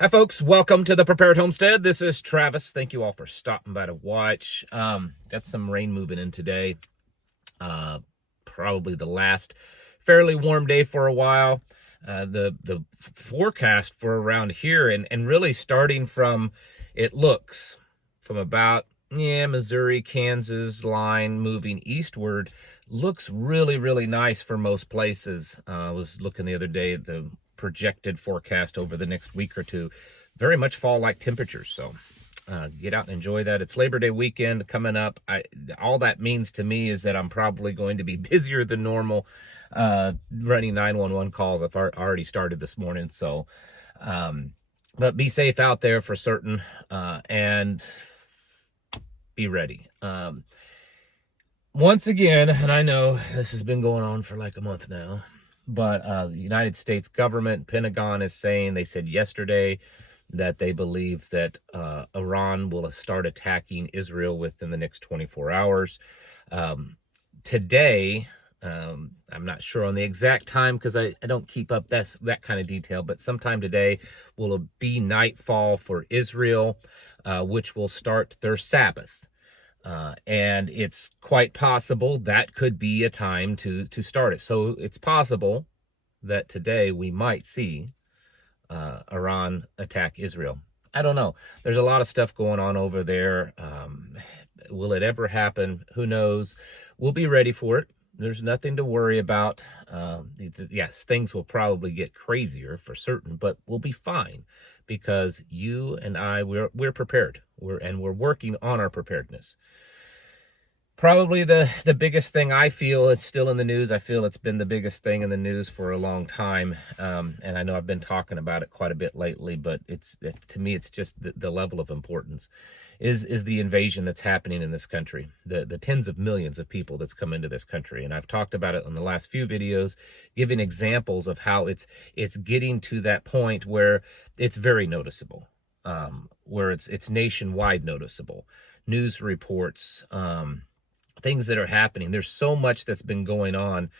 Hi folks, welcome to the Prepared Homestead. This is Travis. Thank you all for stopping by to watch. Got some rain moving in today. Probably the last fairly warm day for a while. The forecast for around here and really starting from, it looks from about Missouri, Kansas line moving eastward, looks really nice for most places. I was looking the other day at the projected forecast over the next week or two. Very much fall-like temperatures, so get out and enjoy that. It's Labor Day weekend coming up. All that means to me is that I'm probably going to be busier than normal running 911 calls. I've already started this morning, so but be safe out there for certain, and be ready. Once again, and I know this has been going on for like a month now, but the United States government, Pentagon, is saying, they said yesterday that they believe that Iran will start attacking Israel within the next 24 hours. Today, I'm not sure on the exact time because I don't keep up that kind of detail, but sometime today will be nightfall for Israel, which will start their Sabbath. And it's quite possible that could be a time to start it. So it's possible that today we might see Iran attack Israel. I don't know. There's a lot of stuff going on over there. Will it ever happen? Who knows? We'll be ready for it. There's nothing to worry about. Yes, things will probably get crazier for certain, but we'll be fine because you and I, we're prepared. We're working on our preparedness. Probably the biggest thing I feel is still in the news. I feel it's been the biggest thing in the news for a long time. And I know I've been talking about it quite a bit lately, but to me, it's just the level of importance is the invasion that's happening in this country, the tens of millions of people that's come into this country. And I've talked about it in the last few videos, giving examples of how it's getting to that point where it's very noticeable, where it's nationwide noticeable. News reports, things that are happening. There's so much that's been going on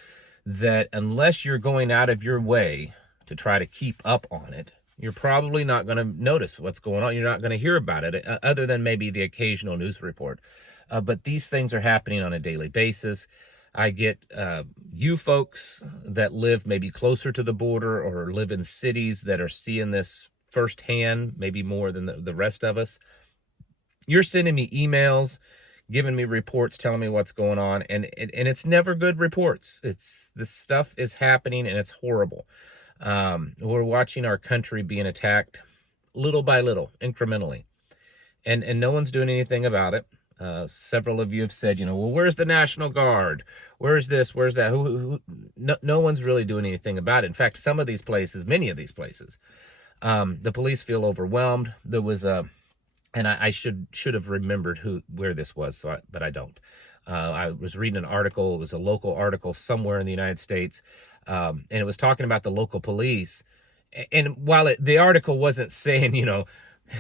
that unless you're going out of your way to try to keep up on it, you're probably not going to notice what's going on. You're not going to hear about it other than maybe the occasional news report. But these things are happening on a daily basis. I get you folks that live maybe closer to the border or live in cities that are seeing this firsthand, maybe more than the rest of us. You're sending me emails, giving me reports, telling me what's going on, and it's never good reports. This stuff is happening and it's horrible. We're watching our country being attacked little by little, incrementally, and no one's doing anything about it. Several of you have said, well, where's the National Guard? Where's this? Where's that? No one's really doing anything about it. In fact, some of these places, many of these places, the police feel overwhelmed. There was and I should have remembered where this was, but I don't. I was reading an article. It was a local article somewhere in the United States, and it was talking about the local police. And while the article wasn't saying,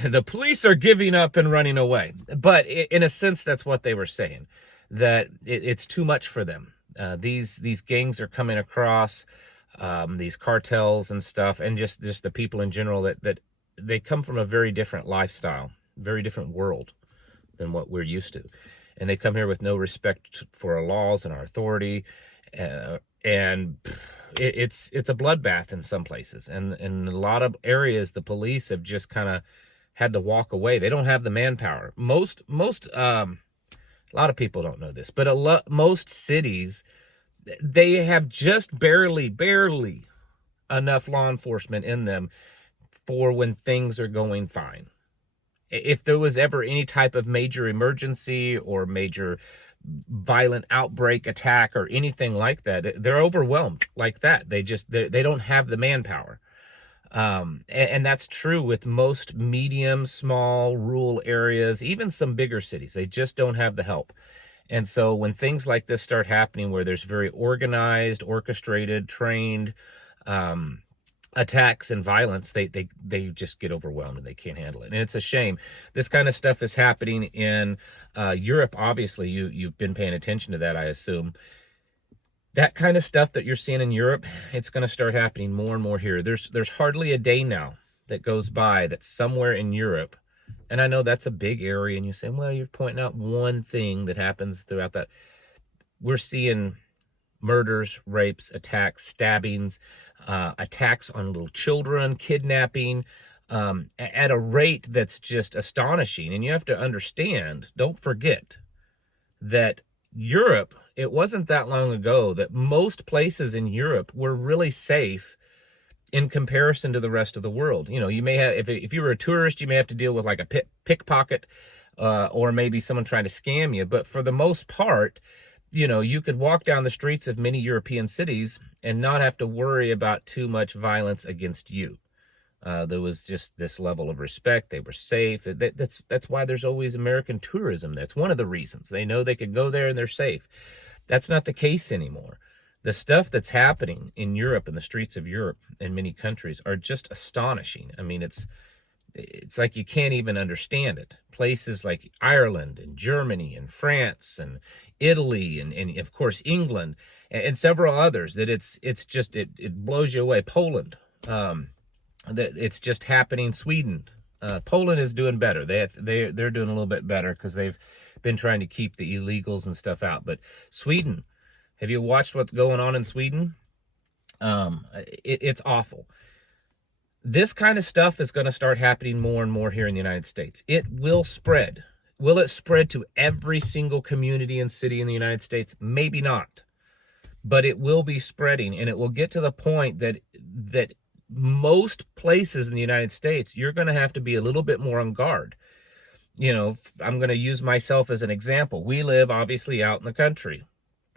the police are giving up and running away, but in a sense, that's what they were saying, that it's too much for them. These gangs are coming across, these cartels and stuff, and just the people in general that they come from a very different lifestyle, very different world than what we're used to, and they come here with no respect for our laws and our authority, and it's a bloodbath in some places, and in a lot of areas the police have just kind of had to walk away. They don't have the manpower. Most a lot of people don't know this, but most cities, they have just barely enough law enforcement in them for when things are going fine. If there was ever any type of major emergency or major violent outbreak, attack, or anything like that, they're overwhelmed like that. They don't have the manpower. And that's true with most medium, small, rural areas, even some bigger cities. They just don't have the help. And so when things like this start happening, where there's very organized, orchestrated, trained attacks and violence, they just get overwhelmed and they can't handle it. And it's a shame. This kind of stuff is happening in Europe. Obviously, you've been paying attention to that, I assume. That kind of stuff that you're seeing in Europe, it's going to start happening more and more here. There's hardly a day now that goes by that's somewhere in Europe, and I know that's a big area, and you say, well, you're pointing out one thing that happens throughout that. We're seeing murders, rapes, attacks, stabbings, attacks on little children, kidnapping, at a rate that's just astonishing. And you have to understand, don't forget that Europe, it wasn't that long ago that most places in Europe were really safe in comparison to the rest of the world. You know, you may have, if you were a tourist, you may have to deal with like a pickpocket, or maybe someone trying to scam you. But for the most part, you know, you could walk down the streets of many European cities and not have to worry about too much violence against you. There was just this level of respect. They were safe. That's why there's always American tourism. That's one of the reasons. They know they can go there and they're safe. That's not the case anymore. The stuff that's happening in Europe, in the streets of Europe, in many countries, are just astonishing. I mean, it's like you can't even understand it. Places like Ireland and Germany and France and Italy and of course England and several others, that it's just it blows you away. Poland, that it's just happening. Sweden, Poland is doing better. They're doing a little bit better because they've been trying to keep the illegals and stuff out. But Sweden, have you watched what's going on in Sweden? It's awful. This kind of stuff is going to start happening more and more here in the United States. It will spread. Will it spread to every single community and city in the United States? Maybe not. But it will be spreading, and it will get to the point that most places in the United States, you're going to have to be a little bit more on guard. You know, I'm going to use myself as an example. We live obviously out in the country,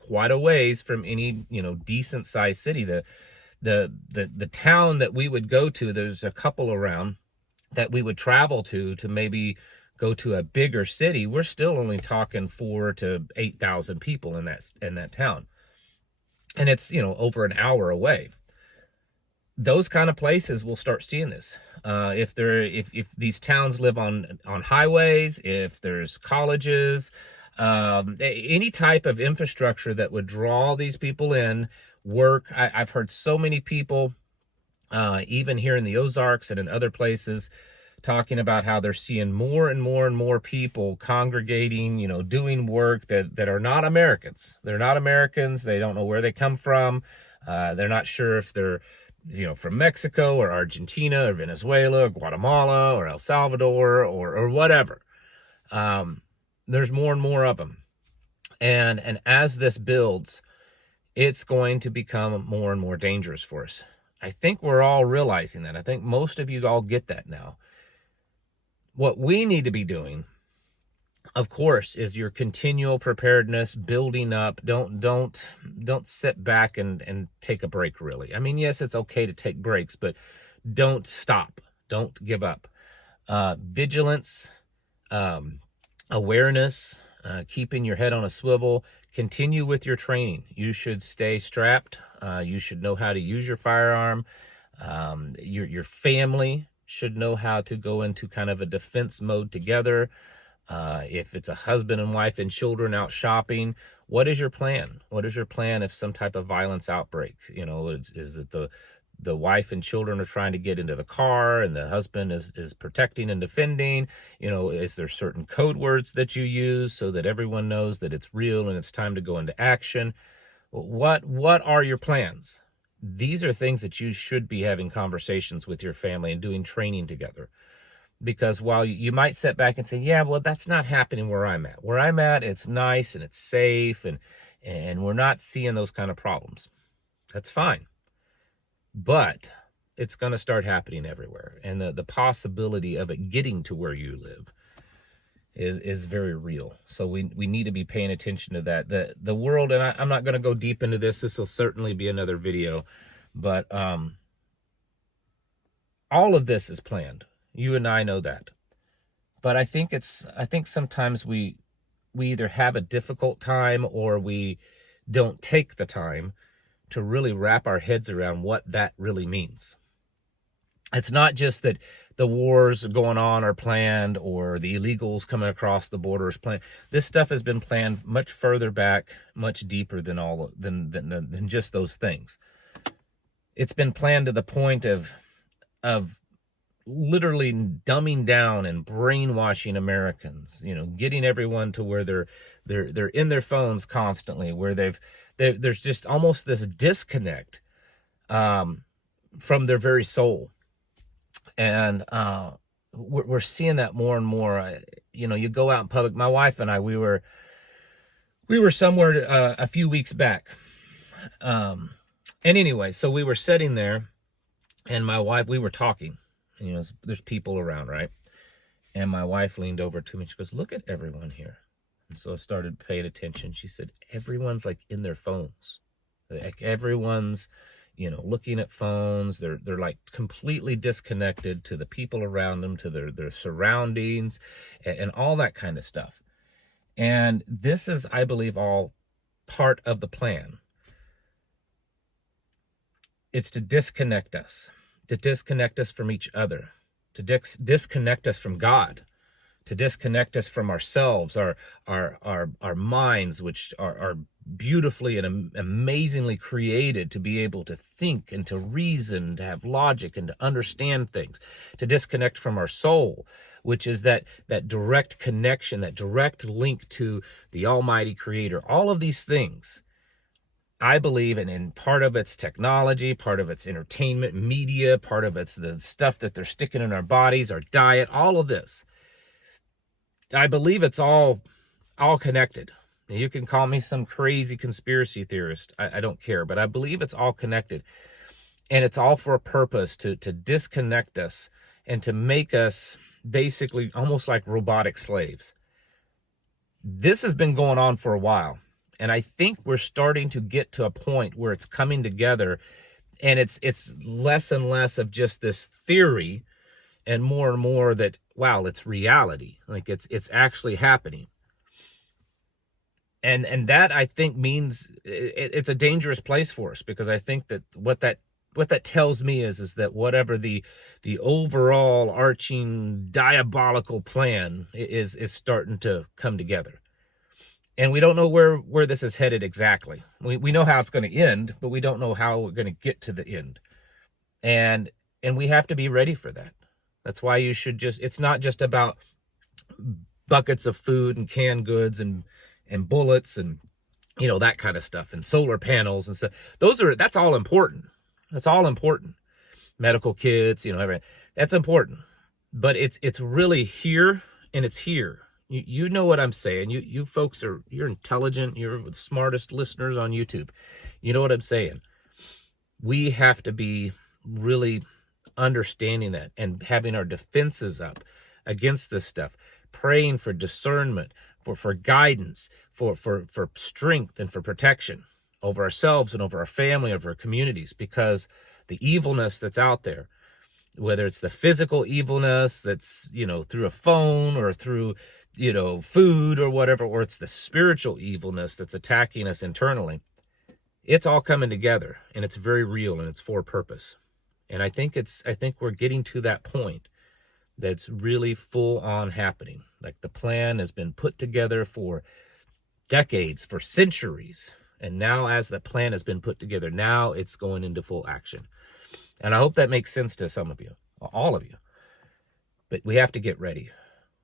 quite a ways from any, you know, decent sized city. The town that we would go to, there's a couple around that we would travel to maybe go to a bigger city. We're still only talking 4,000 to 8,000 people in that town, and it's, you know, over an hour away. Those kind of places will start seeing this. If these towns live on highways, if there's colleges, any type of infrastructure that would draw these people in, work. I've heard so many people, even here in the Ozarks and in other places, talking about how they're seeing more and more and more people congregating, you know, doing work that are not Americans. They're not Americans. They don't know where they come from. They're not sure if they're, you know, from Mexico or Argentina or Venezuela or Guatemala or El Salvador or whatever. There's more and more of them. And as this builds, it's going to become more and more dangerous for us. I think we're all realizing that. I think most of you all get that now. What we need to be doing, of course, is your continual preparedness, building up. Don't sit back and take a break, really. I mean, yes, it's okay to take breaks, but don't stop. Don't give up. Vigilance, awareness, keeping your head on a swivel. Continue with your training. You should stay strapped. You should know how to use your firearm. Your family should know how to go into kind of a defense mode together. If it's a husband and wife and children out shopping, what is your plan? What is your plan if some type of violence outbreaks? You know, is it the wife and children are trying to get into the car and the husband is protecting and defending? You know, is there certain code words that you use so that everyone knows that it's real and it's time to go into action? What are your plans? These are things that you should be having conversations with your family and doing training together. Because while you might sit back and say, yeah, well, that's not happening where I'm at. Where I'm at, it's nice and it's safe and we're not seeing those kind of problems. That's fine. But it's going to start happening everywhere. And the possibility of it getting to where you live is very real. So we need to be paying attention to that. The world, and I'm not going to go deep into this. This will certainly be another video. But all of this is planned. You and I know that. But I think sometimes we either have a difficult time or we don't take the time to really wrap our heads around what that really means. It's not just that the wars going on are planned or the illegals coming across the border is planned. This stuff has been planned much further back, much deeper than just those things. It's been planned to the point of literally dumbing down and brainwashing Americans, getting everyone to where they're in their phones constantly, where there's just almost this disconnect from their very soul. And we're seeing that more and more. You go out in public. My wife and I, we were somewhere a few weeks back. And anyway, so we were sitting there, and my wife, we were talking. There's people around, right? And my wife leaned over to me. She goes, "Look at everyone here." And so I started paying attention. She said, "Everyone's like in their phones. Like everyone's, looking at phones. They're like completely disconnected to the people around them, to their surroundings, and all that kind of stuff." And this is, I believe, all part of the plan. It's to disconnect us from each other, to disconnect us from God, to disconnect us from ourselves, our minds, which are beautifully and amazingly created to be able to think and to reason, to have logic and to understand things, to disconnect from our soul, which is that direct connection, that direct link to the Almighty Creator. All of these things, I believe, and part of it's technology, part of it's entertainment, media, part of it's the stuff that they're sticking in our bodies, our diet, all of this. I believe it's all connected. You can call me some crazy conspiracy theorist. I don't care, but I believe it's all connected. And it's all for a purpose, to disconnect us and to make us basically almost like robotic slaves. This has been going on for a while. And I think we're starting to get to a point where it's coming together, and it's less and less of just this theory and more that, wow, it's reality. Like it's actually happening. And that, I think, means it's a dangerous place for us, because I think that what that tells me is that whatever the overall arching diabolical plan is starting to come together. And we don't know where this is headed exactly. We know how it's going to end, but we don't know how we're going to get to the end. And we have to be ready for that. That's why you should it's not just about buckets of food and canned goods and bullets and, that kind of stuff, and solar panels and stuff. That's all important. That's all important. Medical kits, everything. That's important. But it's really here, and it's here. You know what I'm saying. You folks you're intelligent. You're the smartest listeners on YouTube. You know what I'm saying. We have to be really understanding that and having our defenses up against this stuff, praying for discernment, for guidance, for strength and for protection over ourselves and over our family, over our communities, because the evilness that's out there, whether it's the physical evilness that's, through a phone or through, food or whatever, or it's the spiritual evilness that's attacking us internally, it's all coming together, and it's very real, and it's for purpose. And I think we're getting to that point that's really full on happening. Like the plan has been put together for decades, for centuries. And now, as the plan has been put together, now it's going into full action. And I hope that makes sense to some of you, all of you. But we have to get ready.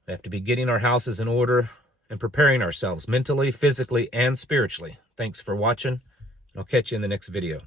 We have to be getting our houses in order and preparing ourselves mentally, physically, and spiritually. Thanks for watching. I'll catch you in the next video.